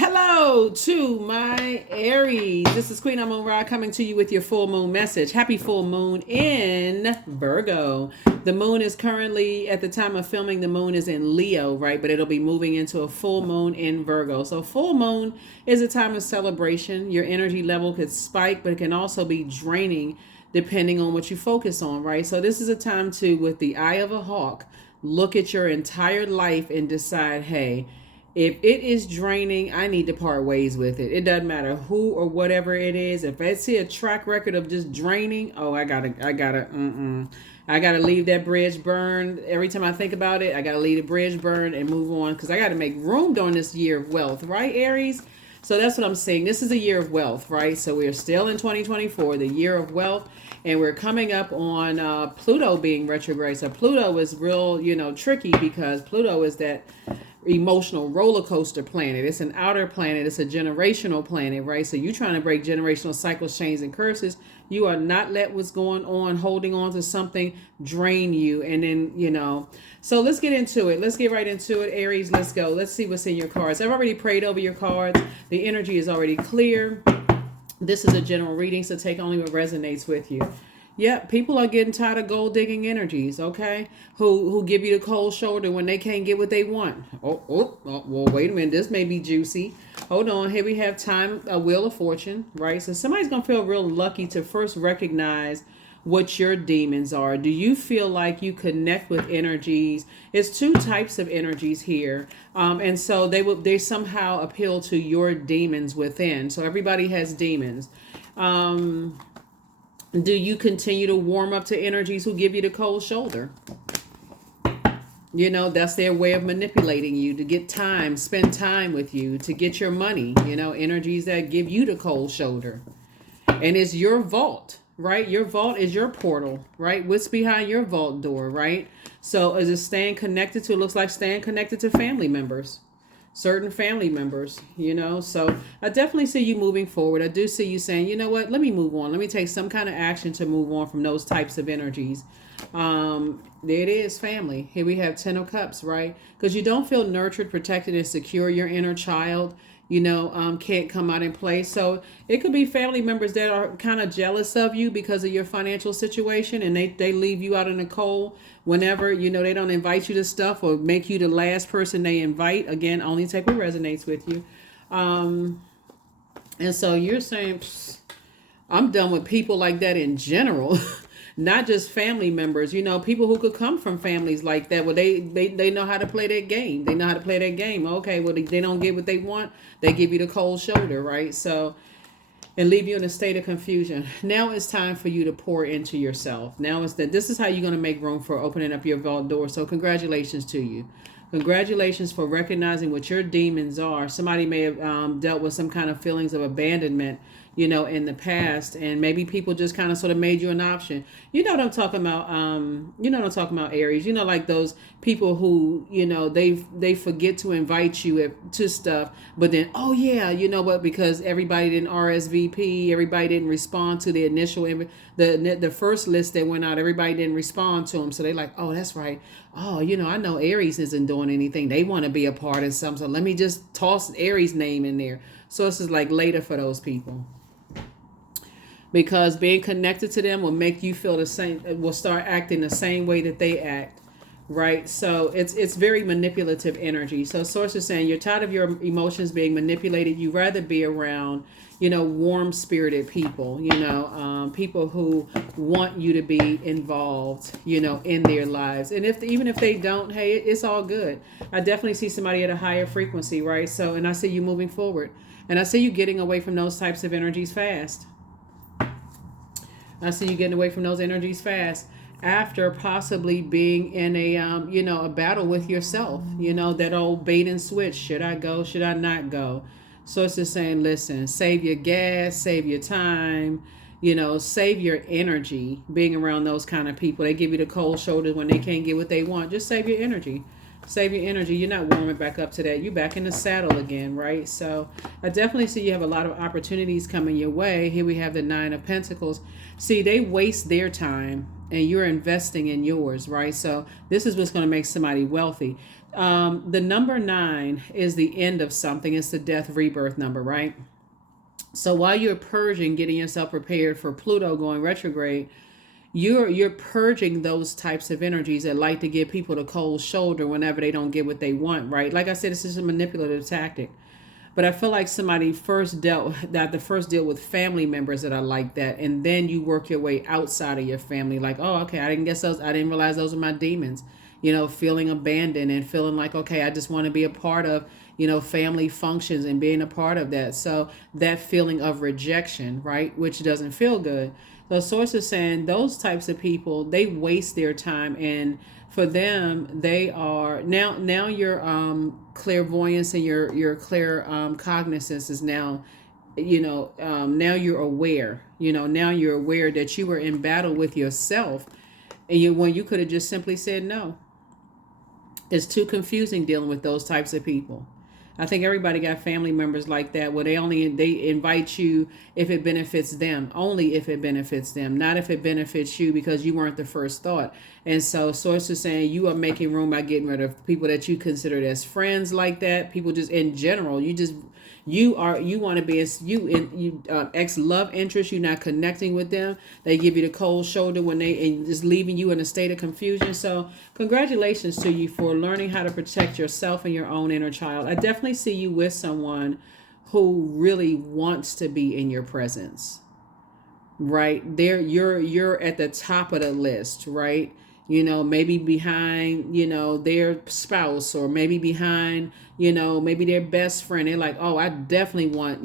Hello to my Aries. This is Queen Amun Ra coming to you with your full moon message. Happy full moon in Virgo. The moon is currently, at the time of filming, the moon is in Leo, right? But it'll be moving into a full moon in Virgo. So full moon is a time of celebration. Your energy level could spike, but it can also be draining depending on what you focus on, right? So this is a time to, with the eye of a hawk, look at your entire life and decide, hey, if it is draining, I need to part ways with it. It doesn't matter who or whatever it is. If I see a track record of just draining, oh, I gotta leave that bridge burn. Every time I think about it, I gotta leave the bridge burn and move on because I gotta make room during this year of wealth, right, Aries? So that's what I'm saying. This is a year of wealth, right? So we're still in 2024, the year of wealth, and we're coming up on Pluto being retrograde. So Pluto is real, tricky because Pluto is that emotional roller coaster planet. It's an outer planet. It's a generational planet, right? So you trying to break generational cycles, chains, and curses. You are not let what's going on, holding on to something, drain you. And then, so let's get into it. Let's get right into it. Aries, let's go. Let's see what's in your cards. I've already prayed over your cards. The energy is already clear. This is a general reading, so take only what resonates with you. Yeah, people are getting tired of gold digging energies, okay? Who give you the cold shoulder when they can't get what they want. Oh, well, wait a minute. This may be juicy. Hold on. Here we have time, a wheel of fortune, right? So somebody's going to feel real lucky to first recognize what your demons are. Do you feel like you connect with energies? It's two types of energies here. And so they somehow appeal to your demons within. So everybody has demons. Do you continue to warm up to energies who give you the cold shoulder? That's their way of manipulating you to get time, spend time with you, to get your money, energies that give you the cold shoulder. And it's your vault, right? Your vault is your portal, right? What's behind your vault door, right? So is it staying connected to, it looks like staying connected to family members. Certain family members, so I definitely see you moving forward. I do see you saying, you know what, let me move on. Let me take some kind of action to move on from those types of energies. There it is, family. Here we have 10 of Cups, right? Because you don't feel nurtured, protected, and secure. Your inner child, can't come out and play. So it could be family members that are kind of jealous of you because of your financial situation, and they leave you out in the cold whenever, they don't invite you to stuff or make you the last person they invite. Again, only take what resonates with you. And so you're saying, I'm done with people like that in general. Not just family members, people who could come from families like that. Well, they know how to play that game. They know how to play that game. Okay, well, they don't get what they want. They give you the cold shoulder, right? So, and leave you in a state of confusion. Now it's time for you to pour into yourself. Now this is how you're going to make room for opening up your vault door. So congratulations to you. Congratulations for recognizing what your demons are. Somebody may have dealt with some kind of feelings of abandonment, in the past, and maybe people just kind of sort of made you an option. You know what I'm talking about? Aries. Like those people who, they forget to invite you to stuff, but then, oh yeah, you know what? Because everybody didn't RSVP, everybody didn't respond to the initial, the first list that went out, everybody didn't respond to them. So they like, oh, that's right. Oh, I know Aries isn't doing anything. They want to be a part of something. So let me just toss Aries' name in there. So this is like later for those people. Because being connected to them will make you feel the same, will start acting the same way that they act, right? So it's very manipulative energy. So Source is saying you're tired of your emotions being manipulated. You rather be around, warm-spirited people, people who want you to be involved, in their lives. And even if they don't, hey, it's all good. I definitely see somebody at a higher frequency, right? So, and I see you moving forward. And I see you getting away from those types of energies fast. I see you getting away from those energies fast after possibly being in a battle with yourself, that old bait and switch. Should I go? Should I not go? So it's just saying, listen, save your gas, save your time, save your energy being around those kind of people. They give you the cold shoulder when they can't get what they want. Just save your energy. Save your energy. You're not warming back up to that. You're back in the saddle again, right? So I definitely see you have a lot of opportunities coming your way. Here we have the 9 of Pentacles. See, they waste their time and you're investing in yours, right? So this is what's going to make somebody wealthy. The number 9 is the end of something. It's the death rebirth number, right? So while you're purging, getting yourself prepared for Pluto going retrograde, you're purging those types of energies that like to give people the cold shoulder whenever they don't get what they want, right? Like I said, this is a manipulative tactic. But I feel like somebody the first deal with family members that are like that, and then you work your way outside of your family. Like, oh, okay, I didn't realize those are my demons. Feeling abandoned and feeling like, okay, I just want to be a part of, family functions and being a part of that. So that feeling of rejection, right, which doesn't feel good. The source is saying those types of people, they waste their time, and for them, they are now your clairvoyance and your clear cognizance is now, now you're aware. Now you're aware that you were in battle with yourself, and when you could have just simply said no. It's too confusing dealing with those types of people. I think everybody got family members like that where they invite you if it benefits them, only if it benefits them, not if it benefits you because you weren't the first thought. And so source is saying you are making room by getting rid of people that you considered as friends like that. People just in general, you want to be ex love interest. You're not connecting with them. They give you the cold shoulder and just leaving you in a state of confusion. So congratulations to you for learning how to protect yourself and your own inner child. I definitely see you with someone who really wants to be in your presence, right? There, you're at the top of the list, right? Maybe behind, their spouse, or maybe behind, maybe their best friend. They're like, oh, I definitely want,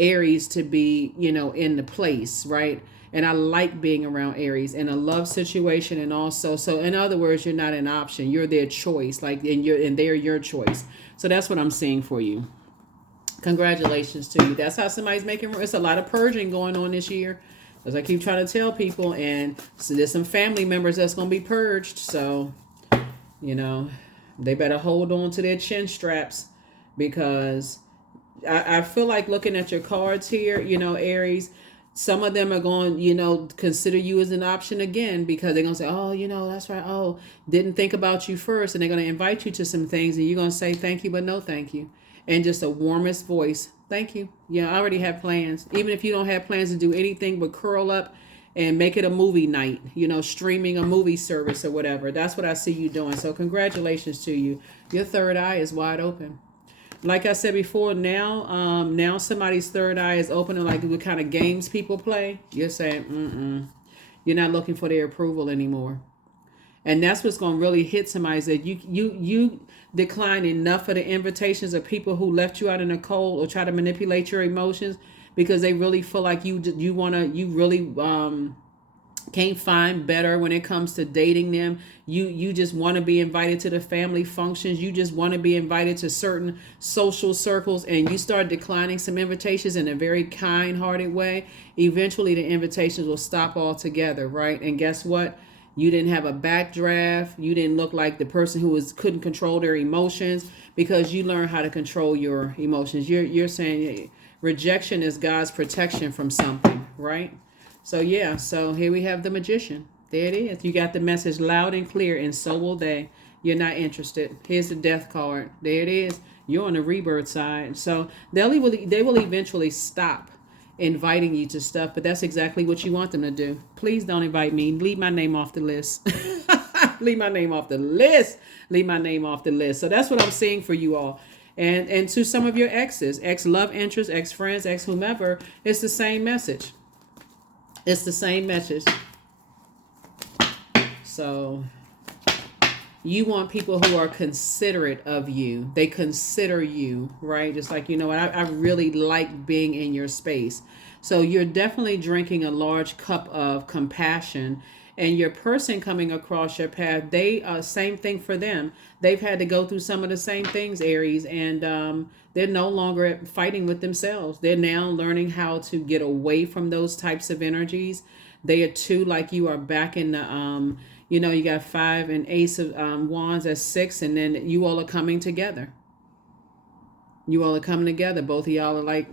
Aries to be, in the place, right? And I like being around Aries in a love situation, and also, so in other words, you're not an option. You're their choice, and they're your choice. So that's what I'm seeing for you. Congratulations to you. That's how somebody's making. It's a lot of purging going on this year, as I keep trying to tell people. And so there's some family members that's going to be purged. So, they better hold on to their chin straps, because I feel like looking at your cards here, Aries, some of them are going, consider you as an option again, because they're going to say, oh, that's right. Oh, didn't think about you first. And they're going to invite you to some things, and you're going to say thank you, but no thank you. And just the warmest voice. Thank you. Yeah, I already have plans. Even if you don't have plans to do anything but curl up and make it a movie night, streaming a movie service or whatever. That's what I see you doing. So congratulations to you. Your third eye is wide open. Like I said before, now somebody's third eye is open, and like what kind of games people play. You're saying, you're not looking for their approval anymore. And that's what's going to really hit somebody, is that you decline enough of the invitations of people who left you out in the cold or try to manipulate your emotions, because they really feel like you really can't find better when it comes to dating them. You just want to be invited to the family functions. You just want to be invited to certain social circles, and you start declining some invitations in a very kind-hearted way. Eventually the invitations will stop altogether, right? And guess what? You didn't have a backdraft. You didn't look like the person who couldn't control their emotions, because you learned how to control your emotions. You're saying rejection is God's protection from something, right? So yeah, so here we have the Magician. There it is. You got the message loud and clear, and so will they. You're not interested. Here's the Death card. There it is. You're on the rebirth side. So they will eventually stop inviting you to stuff, but that's exactly what you want them to do. Please don't invite me. Leave my name off the list. Leave my name off the list. Leave my name off the list. So that's what I'm seeing for you all. And to some of your exes, ex love interest, ex friends, ex whomever, it's the same message. It's the same message. So you want people who are considerate of you. They consider you, right? Just like, I really like being in your space. So you're definitely drinking a large cup of compassion. And your person coming across your path, they same thing for them. They've had to go through some of the same things, Aries, and they're no longer fighting with themselves. They're now learning how to get away from those types of energies. They are too, like you, are back in the you got 5 and Ace of Wands at 6, and then you all are coming together. You all are coming together. Both of y'all are like,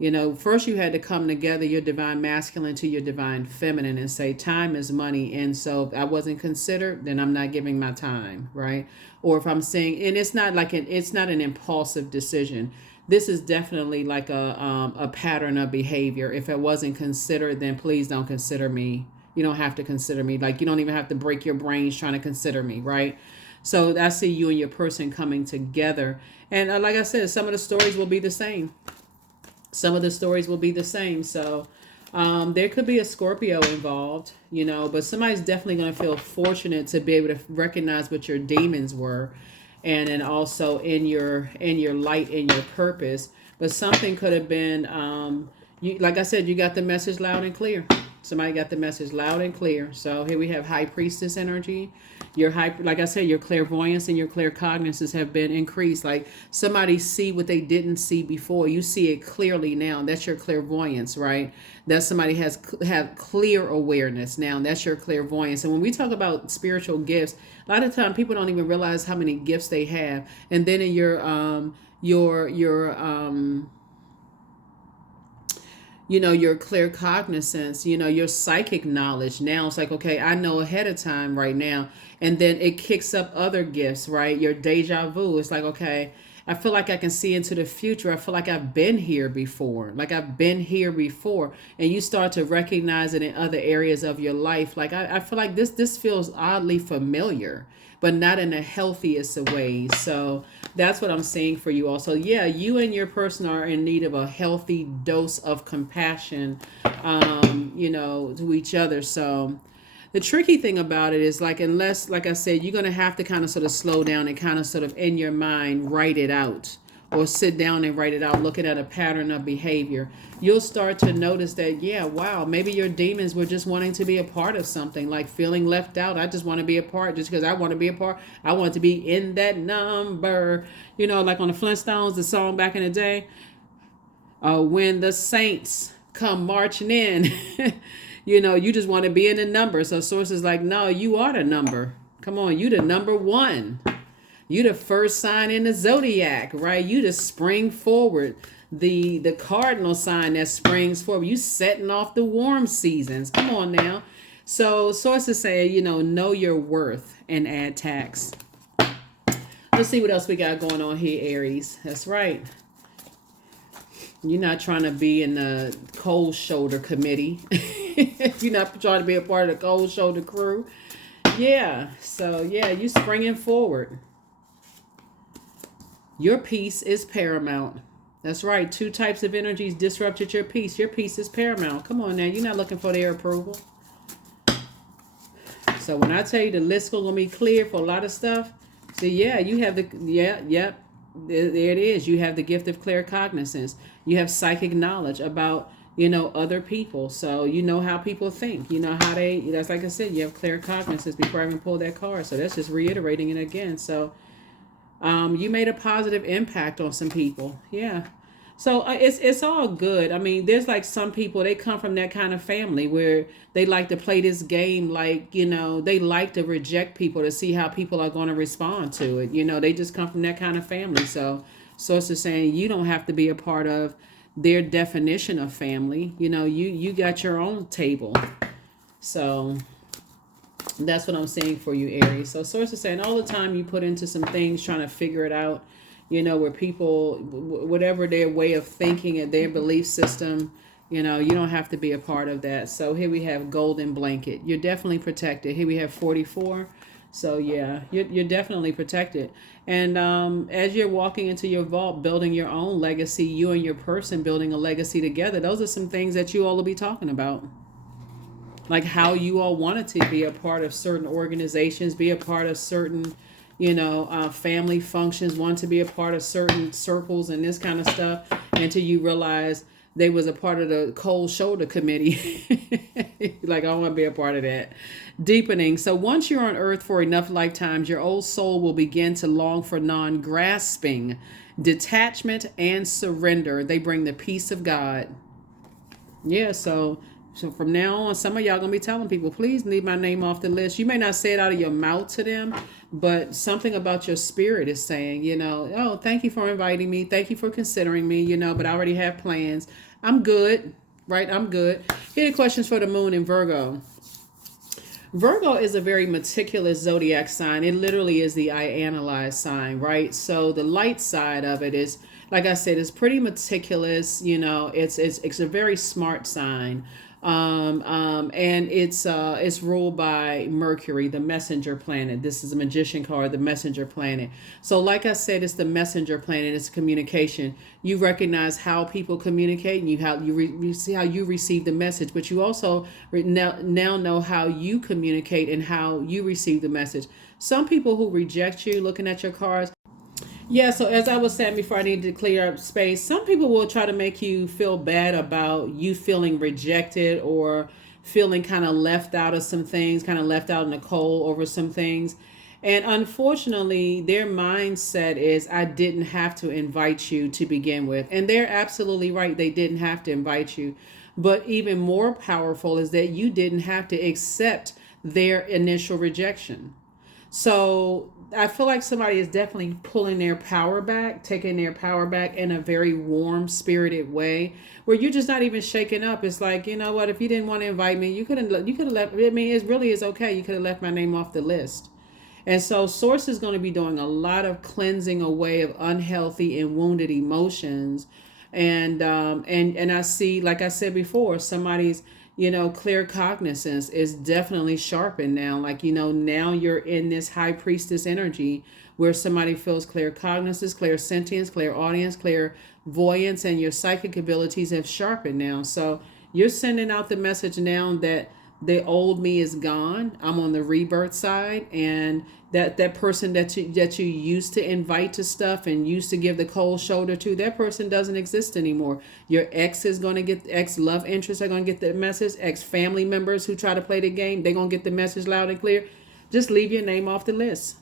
You know, first you had to come together, your divine masculine to your divine feminine, and say time is money. And so if I wasn't considered, then I'm not giving my time, right? Or if I'm saying, and it's not like it's not an impulsive decision. This is definitely like a pattern of behavior. If it wasn't considered, then please don't consider me. You don't have to consider me. Like, you don't even have to break your brains trying to consider me, right? So I see you and your person coming together. And like I said, some of the stories will be the same. Some of the stories will be the same. So there could be a Scorpio involved, you know, but somebody's definitely going to feel fortunate to be able to recognize what your demons were, and then also in your light, in your purpose. But something could have been, you, like I said, you got the message loud and clear. Somebody got the message loud and clear. So here we have High Priestess energy. Your high, like I said, your clairvoyance and your claircognizance have been increased. Like somebody see what they didn't see before. You see it clearly now. That's your clairvoyance, right? That somebody have clear awareness now. That's your clairvoyance. And when we talk about spiritual gifts, a lot of time people don't even realize how many gifts they have. And then in your claircognizance, your psychic knowledge. Now it's like, okay, I know ahead of time right now. And then it kicks up other gifts, right? Your deja vu. It's like, okay, I feel like I can see into the future. I feel like I've been here before. Like I've been here before. And you start to recognize it in other areas of your life. Like I feel like this feels oddly familiar, but not in the healthiest of ways. So that's what I'm saying for you also. Yeah, you and your person are in need of a healthy dose of compassion, to each other. So the tricky thing about it is, like, unless, like I said, you're going to have to kind of sort of slow down and kind of sort of in your mind write it out, or sit down and write it out, looking at a pattern of behavior. You'll start to notice that, yeah, wow, maybe your demons were just wanting to be a part of something, like feeling left out. I just want to be a part just because I want to be a part. I want to be in that number. Like on the Flintstones, the song back in the day, when the saints come marching in, you just want to be in the number. So source is like, no, you are the number. Come on, you the number one. You the first sign in the Zodiac, right? You the spring forward, the cardinal sign that springs forward. You setting off the warm seasons. Come on now. So sources say, know your worth and add tax. Let's see what else we got going on here, Aries. That's right. You're not trying to be in the cold shoulder committee. You're not trying to be a part of the cold shoulder crew. Yeah. So, yeah, you springing forward. Your peace is paramount. That's right. 2 types of energies disrupted your peace. Your peace is paramount. Come on now. You're not looking for their approval. So when I tell you the list is going to be clear for a lot of stuff, so yeah, you have the, there it is. You have the gift of claircognizance. You have psychic knowledge about, other people. So you know how people think. You know how that's like I said, you have claircognizance before I even pull that card. So that's just reiterating it again. So you made a positive impact on some people. Yeah. So it's all good. I mean, there's like some people, they come from that kind of family where they like to play this game, like, they like to reject people to see how people are going to respond to it. They just come from that kind of family. So it's saying you don't have to be a part of their definition of family. You got your own table. So that's what I'm saying for you, Aries. So source is saying all the time you put into some things trying to figure it out, where people, whatever their way of thinking and their belief system, you don't have to be a part of that. So here we have golden blanket. You're definitely protected. Here we have 44. So yeah, you're definitely protected. And as you're walking into your vault, building your own legacy, you and your person building a legacy together, those are some things that you all will be talking about. Like how you all wanted to be a part of certain organizations, be a part of certain, family functions, want to be a part of certain circles and this kind of stuff, until you realize they was a part of the cold shoulder committee. Like, I want to be a part of that. Deepening. So once you're on earth for enough lifetimes, your old soul will begin to long for non-grasping, detachment, and surrender. They bring the peace of God. Yeah, so So from now on, some of y'all gonna be telling people, please leave my name off the list. You may not say it out of your mouth to them, but something about your spirit is saying, oh, thank you for inviting me. Thank you for considering me, but I already have plans. I'm good, right? I'm good. Here are the questions for the moon in Virgo. Virgo is a very meticulous zodiac sign. It literally is the I analyze sign, right? So the light side of it is, like I said, it's pretty meticulous. It's a very smart sign. And it's ruled by Mercury, the messenger planet. This is a magician card, the messenger planet. So like I said, it's the messenger planet. It's communication. You recognize how people communicate, and you see how you receive the message, but you also now know how you communicate and how you receive the message. Some people who reject you, looking at your cards. Yeah, so as I was saying before, I needed to clear up space. Some people will try to make you feel bad about you feeling rejected or feeling kind of left out of some things, kind of left out in the cold over some things. And unfortunately, their mindset is, I didn't have to invite you to begin with. And they're absolutely right. They didn't have to invite you. But even more powerful is that you didn't have to accept their initial rejection. So I feel like somebody is definitely pulling their power back, taking their power back in a very warm, spirited way, where you're just not even shaken up. It's like, you know what? If you didn't want to invite me, you could have left. I mean, it really is okay. You could have left my name off the list. And so Source is going to be doing a lot of cleansing away of unhealthy and wounded emotions. And I see, like I said before, somebody's clear cognizance is definitely sharpened now. Like, now you're in this high priestess energy where somebody feels clear cognizance, clear sentience, clear audience, clear voyance, and your psychic abilities have sharpened now. So you're sending out the message now that the old me is gone. I'm on the rebirth side, and that person that you used to invite to stuff and used to give the cold shoulder to, that person doesn't exist anymore. Your ex is going to get, ex love interests are going to get the message. Ex family members who try to play the game, they're going to get the message loud and clear. Just leave your name off the list.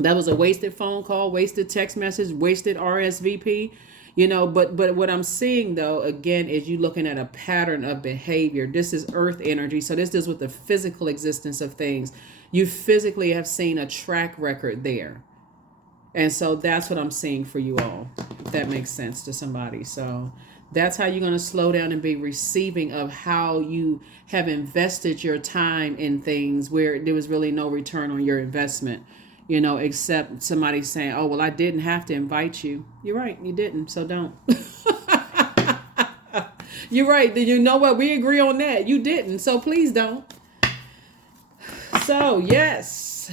That was a wasted phone call, wasted text message, wasted RSVP. But what I'm seeing though, again, is you looking at a pattern of behavior. This is earth energy. So this deals with the physical existence of things. You physically have seen a track record there. And so that's what I'm seeing for you all, if that makes sense to somebody. So that's how you're going to slow down and be receiving of how you have invested your time in things where there was really no return on your investment. Except somebody saying, oh, well, I didn't have to invite you. You're right. You didn't. So don't. You're right. You know what? We agree on that. You didn't. So please don't. So, yes.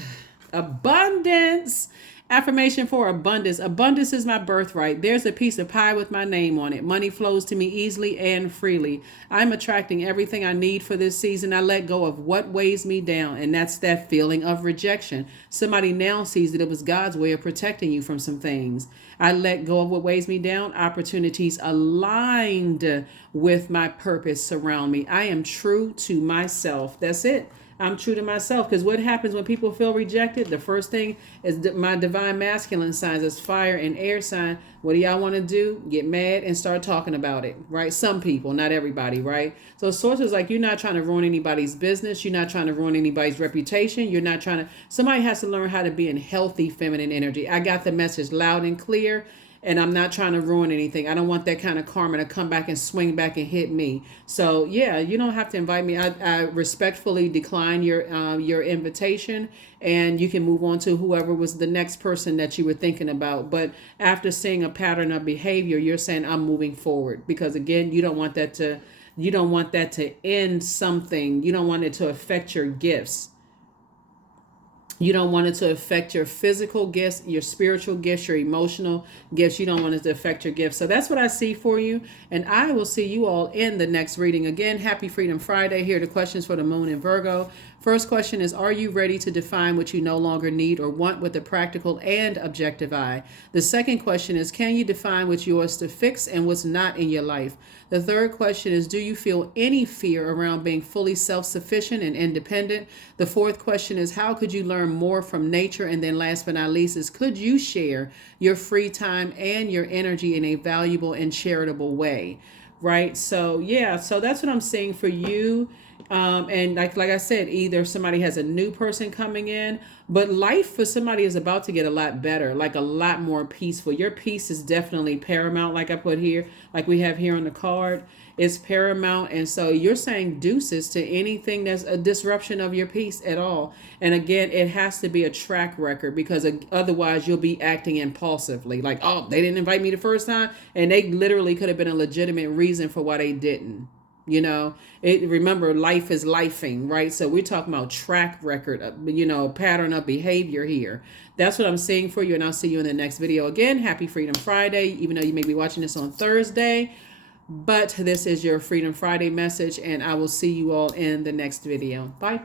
Abundance. Affirmation for abundance. Abundance is my birthright. There's a piece of pie with my name on it. Money flows to me easily and freely. I'm attracting everything I need for this season. I let go of what weighs me down, and that's that feeling of rejection. Somebody now sees that it was God's way of protecting you from some things. I let go of what weighs me down. Opportunities aligned with my purpose surround me. I am true to myself. That's it. I'm true to myself, because what happens when people feel rejected? The first thing is my divine masculine signs as fire and air sign. What do y'all want to do? Get mad and start talking about it, right? Some people, not everybody, right? So Source is like, you're not trying to ruin anybody's business. You're not trying to ruin anybody's reputation. You're not trying to, somebody has to learn how to be in healthy feminine energy. I got the message loud and clear. And I'm not trying to ruin anything. I don't want that kind of karma to come back and swing back and hit me. So yeah, you don't have to invite me. I respectfully decline your invitation, and you can move on to whoever was the next person that you were thinking about. But after seeing a pattern of behavior, you're saying I'm moving forward, because again, you don't want that to end something. You don't want it to affect your gifts. You don't want it to affect your physical gifts, your spiritual gifts, your emotional gifts. You don't want it to affect your gifts. So that's what I see for you. And I will see you all in the next reading. Again, happy Freedom Friday. Here are the questions for the moon in Virgo. First question is, are you ready to define what you no longer need or want with a practical and objective eye? The second question is, can you define what's yours to fix and what's not in your life? The third question is, do you feel any fear around being fully self-sufficient and independent? The fourth question is, how could you learn more from nature? And then last but not least is, could you share your free time and your energy in a valuable and charitable way? right? So yeah, so that's what I'm saying for you. And like I said, either somebody has a new person coming in, but life for somebody is about to get a lot better, like a lot more peaceful. Your peace is definitely paramount, like I put here, like we have here on the card. It's paramount. And so you're saying deuces to anything that's a disruption of your peace at all. And again, it has to be a track record, because otherwise you'll be acting impulsively. Like, oh, they didn't invite me the first time. And they literally could have been a legitimate reason for why they didn't. Remember, life is lifing, right? So we're talking about track record, pattern of behavior here. That's what I'm saying for you. And I'll see you in the next video. Again, happy Freedom Friday, even though you may be watching this on Thursday. But this is your Freedom Friday message, and I will see you all in the next video. Bye.